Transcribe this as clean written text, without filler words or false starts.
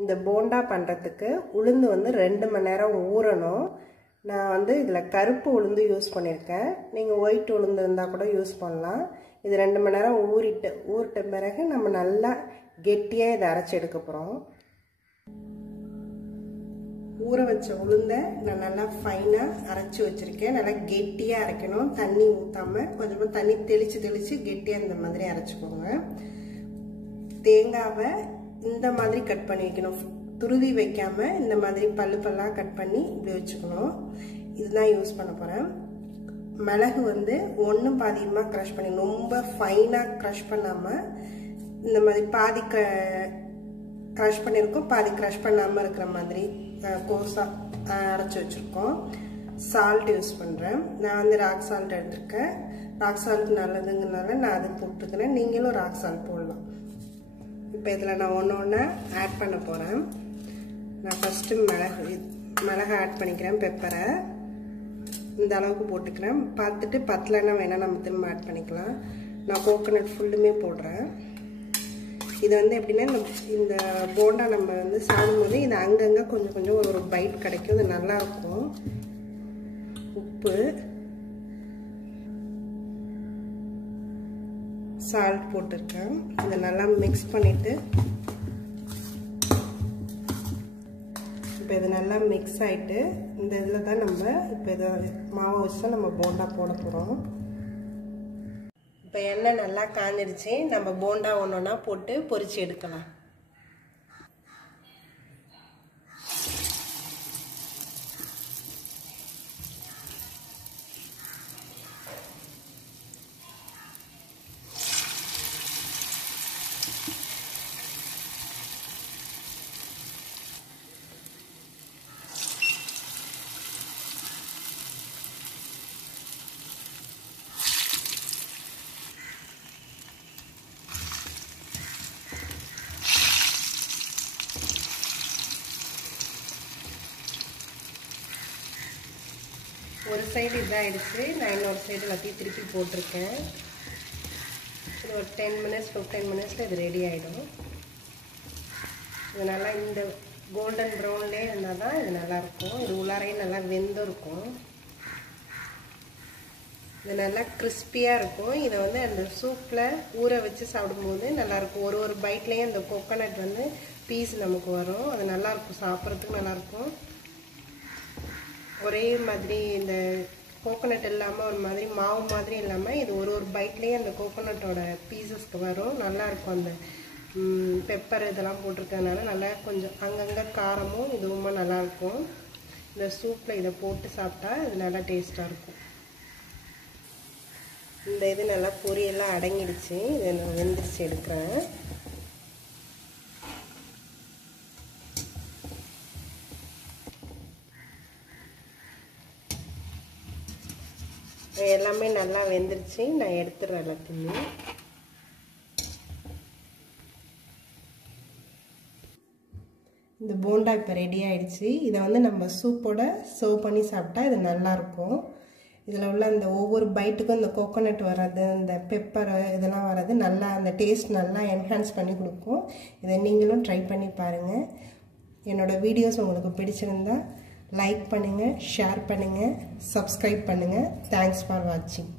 இந்த போண்டா பண்ணுறதுக்கு உளுந்து வந்து 2 மணி நேரம் ஊறணும். நான் வந்து இதில் கருப்பு உளுந்து யூஸ் பண்ணியிருக்கேன். நீங்கள் ஒயிட் உளுந்து இருந்தால் கூட யூஸ் பண்ணலாம். இது 2 மணி நேரம் ஊறிட்ட பிறகு நம்ம நல்லா கெட்டியாக இதை அரைச்சி எடுக்க போகிறோம். ஊற வச்ச உளுந்தை நான் நல்லா ஃபைனாக அரைச்சி வச்சுருக்கேன். நல்லா கெட்டியாக அரைக்கணும், தண்ணி ஊற்றாமல் கொஞ்சமாக தண்ணி தெளித்து கெட்டியாக இந்த மாதிரி அரைச்சிக்கோங்க. தேங்காவை இந்த மாதிரி கட் பண்ணி வைக்கணும், துருவி வைக்காமல் இந்த மாதிரி பல்லாக கட் பண்ணி இப்படி வச்சுக்கணும். இதுதான் யூஸ் பண்ண போகிறேன். மிளகு வந்து ஒன்றும் பாதியமாக க்ரஷ் பண்ணி, ரொம்ப ஃபைனாக க்ரஷ் பண்ணாமல் இந்த மாதிரி பாதி க்ரஷ் பண்ணியிருக்கோம், பாதி க்ரஷ் பண்ணாமல் இருக்கிற மாதிரி கோஸாக அரைச்சி வச்சுருக்கோம். சால்ட் யூஸ் பண்ணுறேன். நான் வந்து ராக் சால்ட் எடுத்துருக்கேன். ராக் சால்ட் நல்லதுங்கிறதுனால நான் அதை போட்டுக்கிறேன். நீங்களும் ராக் சால்ட் போடலாம். இப்போ இதில் நான் ஒன்று ஆட் பண்ண போகிறேன். நான் ஃபஸ்ட்டு மிளகு ஆட் பண்ணிக்கிறேன். பெப்பரை இந்த அளவுக்கு போட்டுக்கிறேன். பார்த்துட்டு பத்தலைன்னா வேணால் நம்ம திரும்ப ஆட் பண்ணிக்கலாம். நான் கோகோனட் ஃபுல்லுமே போடுறேன். இது வந்து எப்படின்னா இந்த போண்டா நம்ம வந்து சாப்பிடும்போது இது அங்கங்கே கொஞ்சம் ஒரு பைட் கிடைக்கும். இது நல்லாயிருக்கும். உப்பு, சால்ட் போட்டிருக்கேன். இதை நல்லா மிக்ஸ் பண்ணிவிட்டு இப்போ இது நல்லா மிக்ஸ் ஆகிட்டு இந்த இதில் தான் நம்ம இப்போ இதை மாவை வச்சு தான் நம்ம போண்டா போட போகிறோம். இப்போ எண்ணெய் நல்லா காஞ்சிடுச்சு. நம்ம போண்டா ஒன்றா போட்டு பொரிச்சு எடுக்கலாம். ஒரு சைடு இதாகிடுச்சு. நான் இன்னொரு சைடு எல்லாத்தையும் திருப்பி போட்டிருக்கேன். ஒரு 10 மினிட்ஸ் 15 மினிட்ஸில் இது ரெடி ஆகிடும். இது நல்லா இந்த கோல்டன் ப்ரௌன்லேயே இருந்தால் தான் இது நல்லாயிருக்கும். இது உள்ளாரையும் நல்லா வெந்திருக்கும். இது நல்லா கிறிஸ்பியாக இருக்கும். இதை வந்து அந்த சூப்பில் ஊற வச்சு சாப்பிடும்போது நல்லாயிருக்கும். ஒரு பைட்லேயும் அந்த கோகோனட் வந்து பீஸ் நமக்கு வரும். அது நல்லாயிருக்கும், சாப்பிட்றதுக்கு நல்லாயிருக்கும். ஒரே மாதிரி இந்த கோகோனட் இல்லாமல் ஒரு மாதிரி மாவு மாதிரி இல்லாமல் இது ஒரு பைட்லேயே அந்த கோகோனட்டோட பீசஸ்க்கு வரும். நல்லாயிருக்கும். அந்த பெப்பர் இதெல்லாம் போட்டிருக்கறதுனால நல்லா கொஞ்சம் அங்கங்கே காரமும் இதுவுமா நல்லாயிருக்கும். இந்த சூப்பில் இதை போட்டு சாப்பிட்டா இது நல்லா டேஸ்ட்டாக இருக்கும். இந்த இது நல்லா பொரியெல்லாம் அடங்கிடுச்சு. இதை நான் வெந்திரிச்சு எடுக்கிறேன். எல்லாமே நல்லா வெந்துருச்சு. நான் எடுத்துடுறேன் எல்லாத்தையுமே. இந்த போண்டா இப்போ ரெடி ஆகிடுச்சு. இதை வந்து நம்ம சூப்போட சர்வ் பண்ணி சாப்பிட்டா இது நல்லாயிருக்கும். இதில் உள்ள அந்த ஒவ்வொரு பைட்டுக்கும் இந்த கோகோனட் வர்றது, இந்த பெப்பர் இதெல்லாம் வர்றது நல்லா அந்த டேஸ்ட் நல்லா என்ஹான்ஸ் பண்ணி கொடுக்கும். இதை நீங்களும் ட்ரை பண்ணி பாருங்கள். என்னோடய வீடியோஸ் உங்களுக்கு பிடிச்சிருந்தா லைக் பண்ணுங்கள், ஷேர் பண்ணுங்கள், சப்ஸ்கிரைப் பண்ணுங்கள். தேங்க்ஸ் ஃபார் வாட்சிங்.